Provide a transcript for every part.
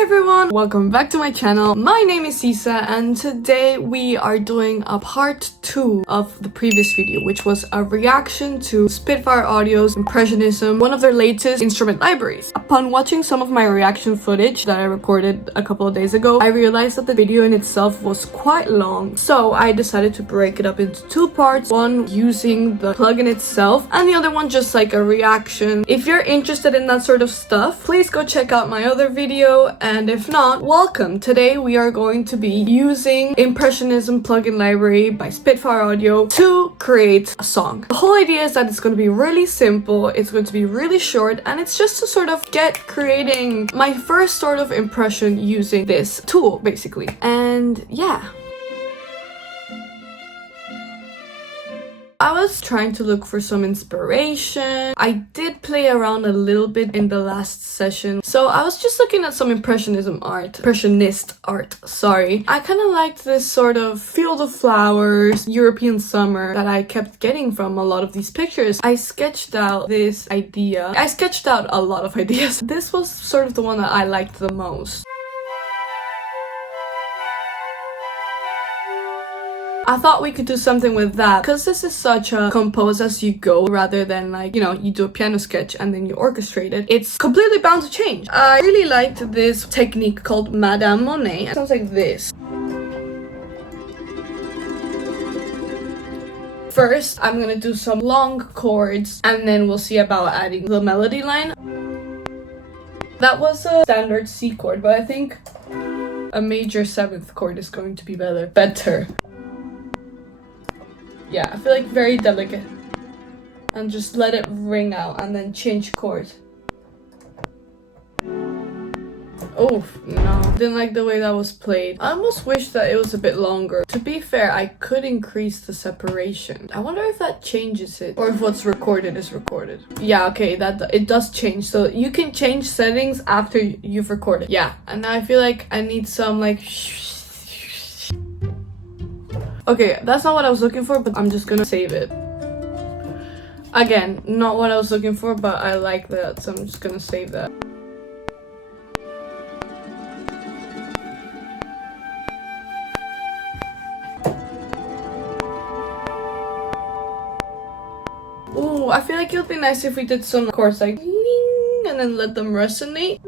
Hi everyone, welcome back to my channel. My name is Sisa and today we are doing a part 2 of the previous video, which was a reaction to Spitfire Audio's Impressionism, one of their latest instrument libraries. Upon watching some of my reaction footage that I recorded a couple of days ago, I realized that the video in itself was quite long, so I decided to break it up into 2 parts, one using the plugin itself and the other one just like a reaction. If you're interested in that sort of stuff, please go check out my other video, and if not, welcome. Today we are going to be using Impressionism plugin library by Spitfire Audio to create a song. The whole idea is that it's going to be really simple, it's going to be really short, and it's just to sort of get creating my first sort of impression using this tool basically. And yeah. I was trying to look for some inspiration. I did play around a little bit in the last session, so I was just looking at some impressionist art, sorry. I kind of liked this sort of field of flowers, European summer that I kept getting from a lot of these pictures. I sketched out this idea. I sketched out a lot of ideas. This was sort of the one that I liked the most. I thought we could do something with that because this is such a compose as you go rather than like, you know, you do a piano sketch and then you orchestrate it. It's completely bound to change. I really liked this technique called Madame Monet. It sounds like this. First, I'm gonna do some long chords and then we'll see about adding the melody line. That was a standard C chord, but I think a major 7th chord is going to be better. Yeah, I feel like very delicate. And just let it ring out and then change chords. Oh, no. Didn't like the way that was played. I almost wish that it was a bit longer. To be fair, I could increase the separation. I wonder if that changes it. Or if what's recorded is recorded. Yeah, okay, it does change. So you can change settings after you've recorded. Yeah, and now I feel like I need some like... Okay, that's not what I was looking for, but I'm just gonna save it. Again, not what I was looking for, but I like that, so I'm just gonna save that. Ooh, I feel like it would be nice if we did some chords like ding, and then let them resonate.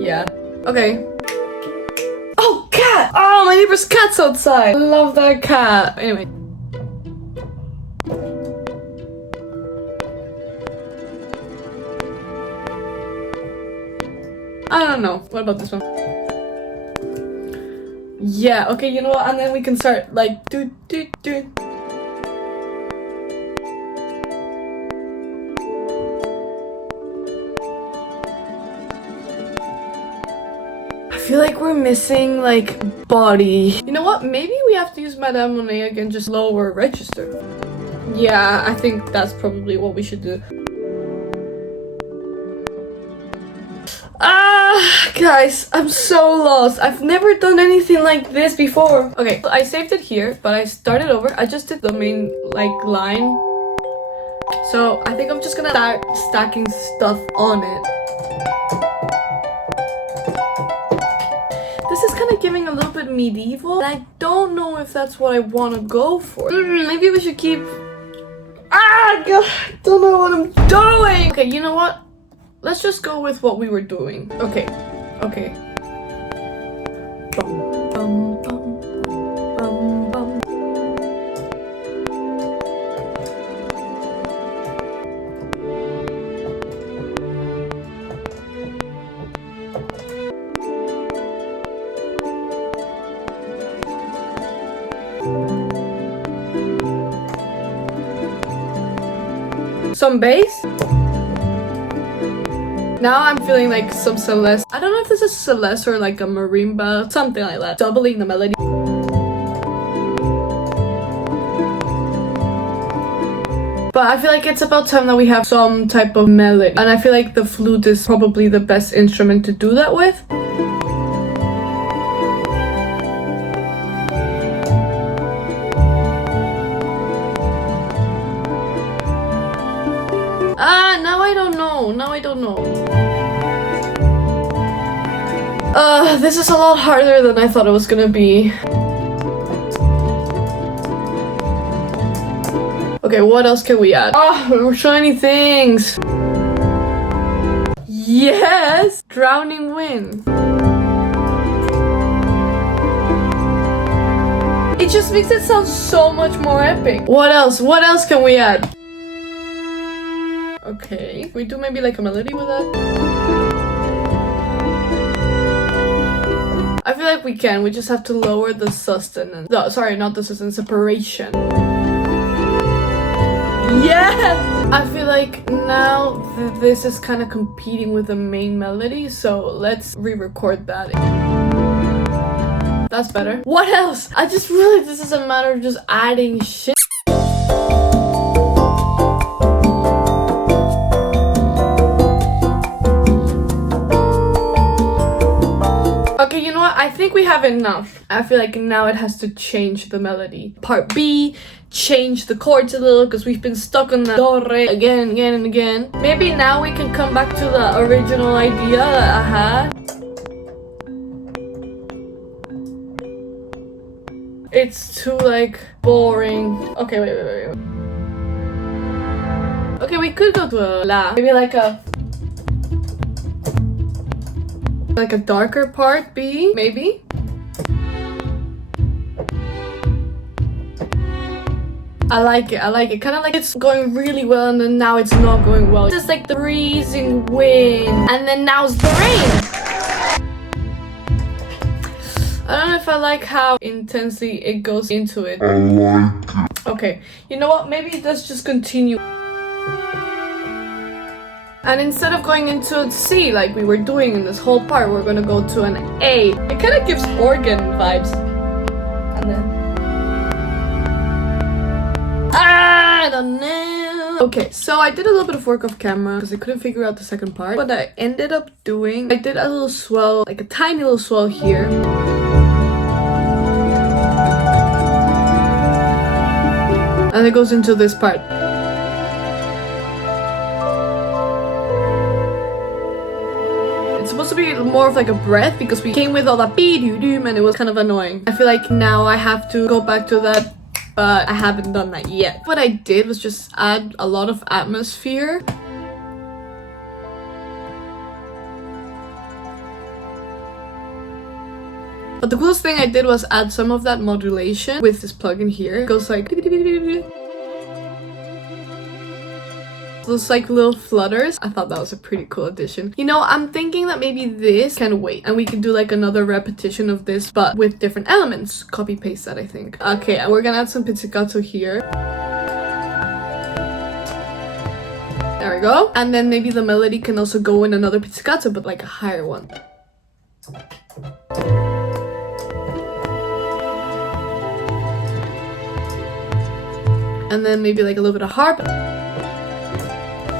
Yeah. Okay. Oh, my neighbor's cat's outside. I love that cat. Anyway. I don't know. What about this one? Yeah, okay, you know what? And then we can start like do. I feel like we're missing like body. You know what? Maybe we have to use Madame Monet again, just lower register. Yeah, I think that's probably what we should do. Guys, I'm so lost. I've never done anything like this before. Okay, so I saved it here, but I started over. I just did the main like line. So I think I'm just gonna start stacking stuff on it. This is kind of giving a little bit medieval, and I don't know if that's what I want to go for. Maybe we should keep... God, I don't know what I'm doing! Okay, you know what? Let's just go with what we were doing. Okay. Bum, bum, bum, bum, bum. Some bass. Now I'm feeling like some Celeste. I don't know if this is Celeste or like a marimba, something like that. Doubling the melody. But I feel like it's about time that we have some type of melody. And I feel like the flute is probably the best instrument to do that with. Now I don't know. This is a lot harder than I thought it was gonna be. Okay, what else can we add? There were so many things. Yes! Drowning wind. It just makes it sound so much more epic. What else? What else can we add? Okay, can we do maybe like a melody with that? I feel like we can. We just have to lower the sustenance. No, sorry, not the sustenance, separation. Yes! I feel like now this is kind of competing with the main melody, so let's re-record that. That's better. What else? I just realized this is a matter of just adding shit. Okay, you know what? I think we have enough. I feel like now it has to change the melody. Part B, change the chords a little because we've been stuck on the do, re again and again and again. Maybe now we can come back to the original idea that I had. It's too like boring. Okay, wait. Okay, we could go to a la. Maybe like a darker part B, maybe. I like it. Kind of like it's going really well and then now it's not going well. It's just like the freezing wind and then now it's the rain. I don't know if I like how intensely it goes into it. I like it. Okay, you know what? Maybe let's just continue. And instead of going into C like we were doing in this whole part, we're gonna go to an A. It kind of gives organ vibes. And then... I don't know. Okay, so I did a little bit of work off camera because I couldn't figure out the second part. What I ended up doing, I did a little swell, like a tiny little swell here. And it goes into this part. It's supposed to be more of like a breath because we came with all that be-doo-doom and it was kind of annoying. I feel like now I have to go back to that, but I haven't done that yet. What I did was just add a lot of atmosphere. But the coolest thing I did was add some of that modulation with this plugin here. It goes like... those like little flutters. I thought that was a pretty cool addition. You know, I'm thinking that maybe this can wait and we can do like another repetition of this but with different elements. Copy paste that, I think. Okay, and we're gonna add some pizzicato here. There we go. And then maybe the melody can also go in another pizzicato but like a higher one. And then maybe like a little bit of harp.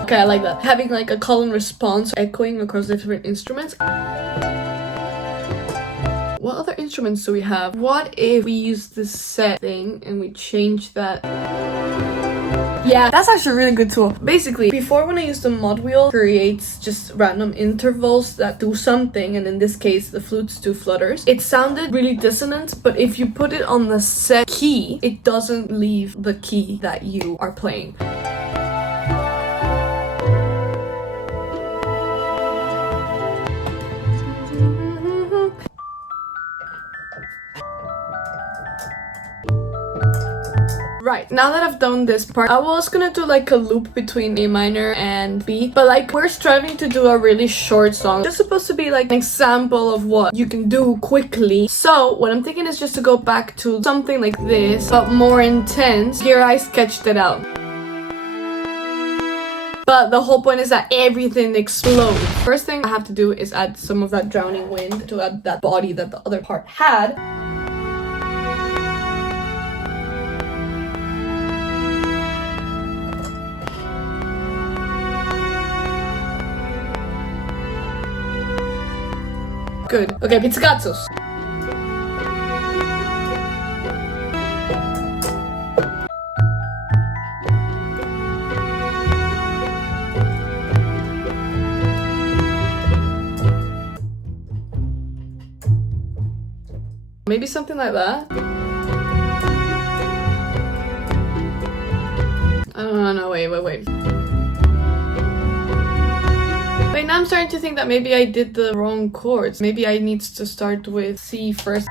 Okay, I like that. Having like a call and response echoing across different instruments. What other instruments do we have? What if we use this set thing and we change that? Yeah, that's actually a really good tool. Basically, before when I used the mod wheel, creates just random intervals that do something, and in this case, the flutes do flutters. It sounded really dissonant, but if you put it on the set key, it doesn't leave the key that you are playing. Right, now that I've done this part, I was gonna do like a loop between A minor and B, but like we're striving to do a really short song. It's supposed to be like an example of what you can do quickly. So what I'm thinking is just to go back to something like this, but more intense. Here I sketched it out. But the whole point is that everything explodes. First thing I have to do is add some of that drowning wind to add that body that the other part had. Good. Okay, pizzicatos. Maybe something like that. No, wait. Wait, now I'm starting to think that maybe I did the wrong chords. Maybe I need to start with C first.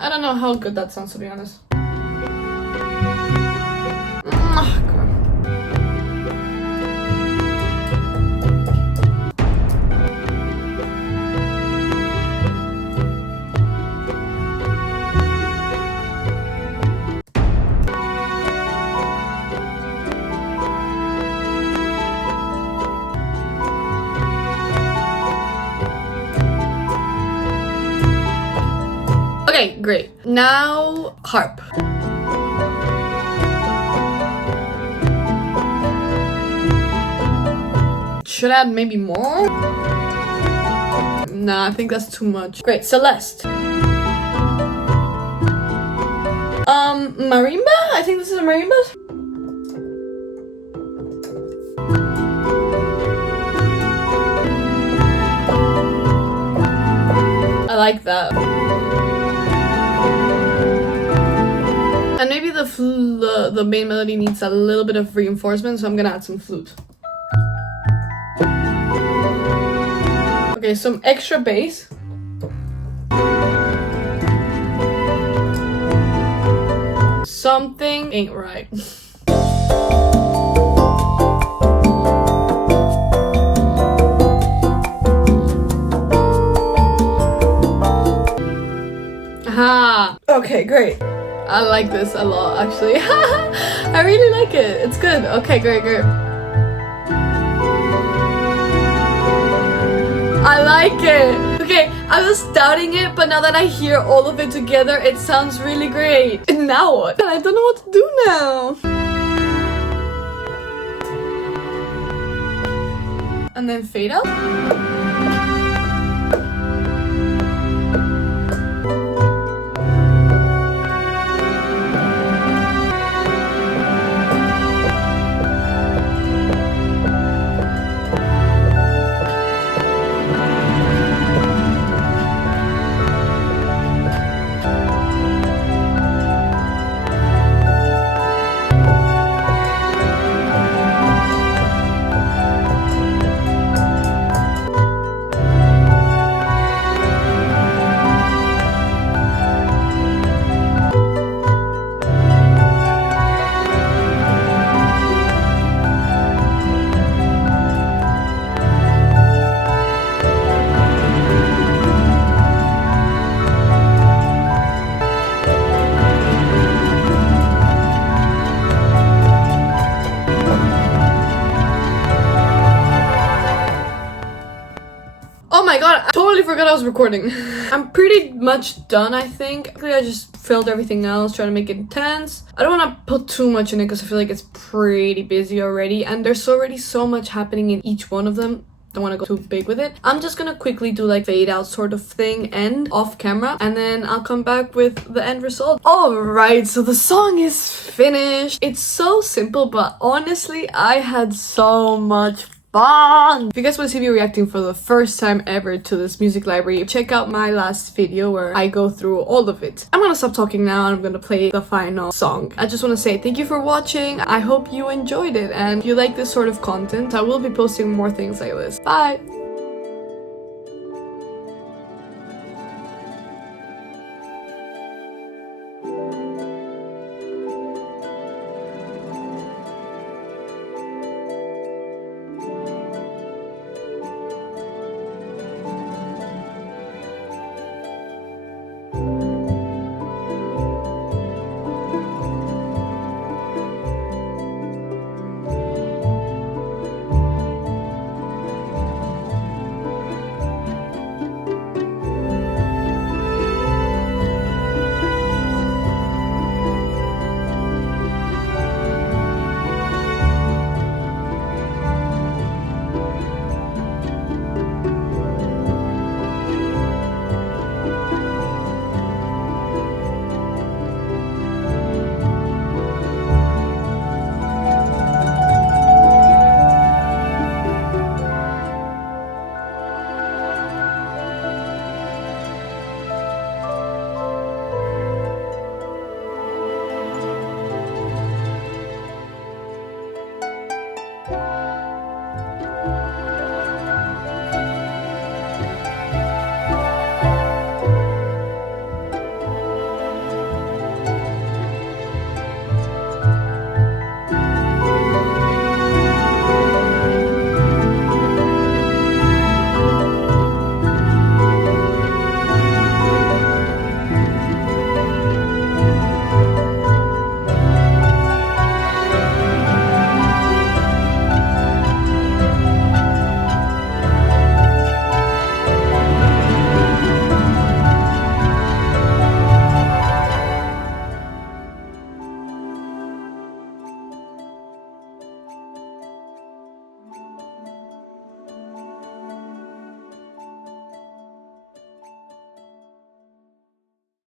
I don't know how good that sounds, to be honest. Okay, great. Now, harp. Should I add maybe more? Nah, I think that's too much. Great, Celeste. Marimba? I think this is a marimba? I like that. And maybe the main melody needs a little bit of reinforcement, so I'm gonna add some flute. Okay, some extra bass. Something ain't right. Aha! Okay, great. I like this a lot, actually. I really like it. It's good. Okay, great. I like it. Okay, I was doubting it, but now that I hear all of it together, it sounds really great. And now what? I don't know what to do now. And then fade out. Oh my god, I totally forgot I was recording. I'm pretty much done, I think. Actually, I just filled everything else, trying to make it intense. I don't want to put too much in it because I feel like it's pretty busy already. And there's already so much happening in each one of them. Don't want to go too big with it. I'm just gonna quickly do like fade out sort of thing and off camera, and then I'll come back with the end result. Alright, so the song is finished. It's so simple, but honestly I had so much fun. If you guys want to see me reacting for the first time ever to this music library, check out my last video where I go through all of it. I'm gonna stop talking now and I'm gonna play the final song. I just want to say thank you for watching. I hope you enjoyed it, and if you like this sort of content, I will be posting more things like this. Bye!